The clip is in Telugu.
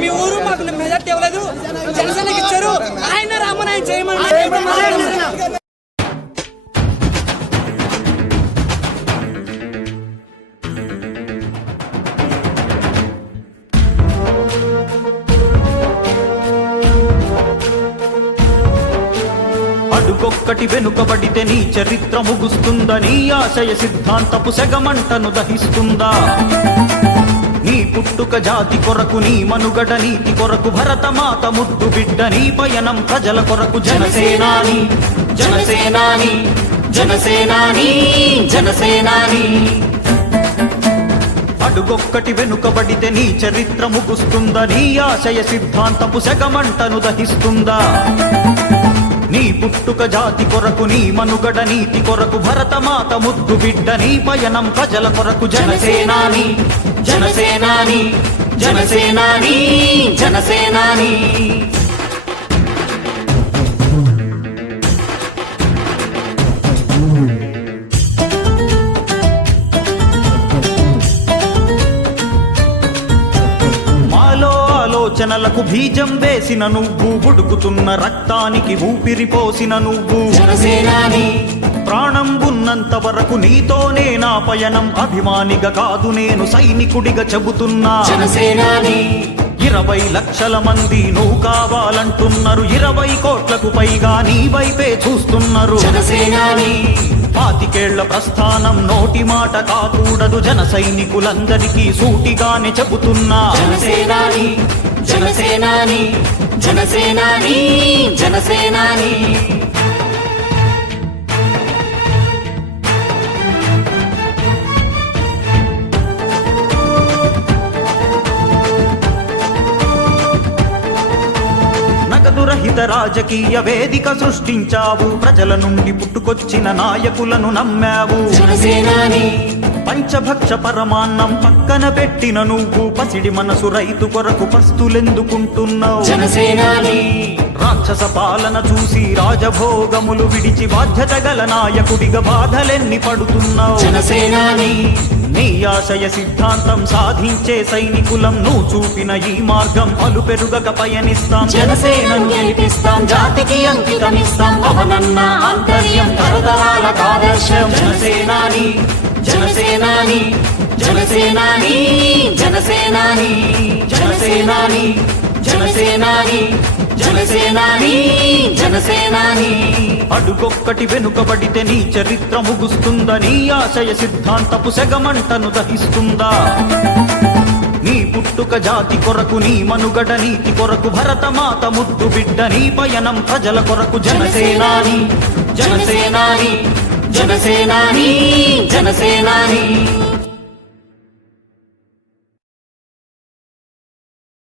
మీ ఊరు మాకు మెజార్టీ ఇవ్వలేదు, జనసేనకి ఇచ్చారు. ఆయన రామని ఆయన చేయమని అడుగొక్కటి వెనుకబడితే నీ చరిత్ర ముగుస్తుందని ఆశయ సిద్ధాంతపు సెగమంటను దహిస్తుందా? నీ పుట్టుక జాతి కొరకు, నీ మనుగడ నీతి కొరకు, భరతమాత ముద్దు బిడ్డ నీ పయనం ప్రజల కొరకు. జనసేనాని జనసేనాని జనసేనాని జనసేనాని. అడుగొక్కటి వెనుకబడితే నీ చరిత్ర ముగుస్తుందని ఆశయ సిద్ధాంతపు సెగమంటను దహిస్తుందా? నీ పుట్టుక జాతి కొరకు, నీ మనుగడ నీతి కొరకు, భరతమాత ముద్దు బిడ్డ నీ పయనం ప్రజల కొరకు. జనసేనాని జనసేనాని జనసేనాని జనసేనాని. ఆలోచనలకు బీజం వేసిన నువ్వు, ఉడుకుతున్న రక్తానికి ఊపిరి పోసిన నువ్వు. జనసేనాని ప్రాణం ఉన్నంత వరకు నీతోనే నా పయనం. అభిమానిగా కాదు నేను సైనికుడిగా చెబుతున్నా. జనసేనాని 20 లక్షల మంది నువ్వు కావాలంటున్నారు, 20 కోట్లకు పైగా నీ వైపే చూస్తున్నారు. జనసేనాని 25 ప్రస్థానం నోటి మాట కాకూడదు, జన సైనికులందరికీ సూటిగానే చెబుతున్నా. జనసేనాని జనసేనాని జనసేనాని జనసేనాని. నగదురహిత రాజకీయ వేదిక సృష్టించావు, ప్రజల నుండి పుట్టుకొచ్చిన నాయకులను నమ్మావు. జనసేనాని పంచభక్ష పరమాన్నం పక్కన పెట్టిన నువ్వు, పసిడి మనసు రైతు కొరకు పస్తులెందుకుంటున్నావు. జనసేనాని రాక్షస పాలన చూసి రాజభోగములు విడిచి బాధ్యత గల నాయకుడిగా బాధలెన్ని పడుతున్నావు. జనసేనాని నీ ఆశయ సిద్ధాంతం సాధించే సైనికులం, నువ్వు చూపిన ఈ మార్గం పలు పెరుగక పయనిస్తాం. జనసేనను గెలిపిస్తాం, జాతికి అంకితమిస్తాం. పవనన్న ఆంతర్యం తరతరాల ఆదర్శం. జనసేనాని జనసేనాని జనసేనాని జనసేనాని జనసేనాని జనసేనాని జనసేనాని జనసేనాని. అడుగొక్కటి వెనుకబడితే నీ చరిత్ర ముగుస్తుందని ఆశయ సిద్ధాంతపు సెగమంటను దహిస్తుందా? నీ పుట్టుక జాతి కొరకు, నీ మనుగడ నీతి కొరకు, భరతమాత ముద్దు బిడ్డ నీ పయనం ప్రజల కొరకు. జనసేనాని జనసేనాని జనసేనాని జనసేనాని.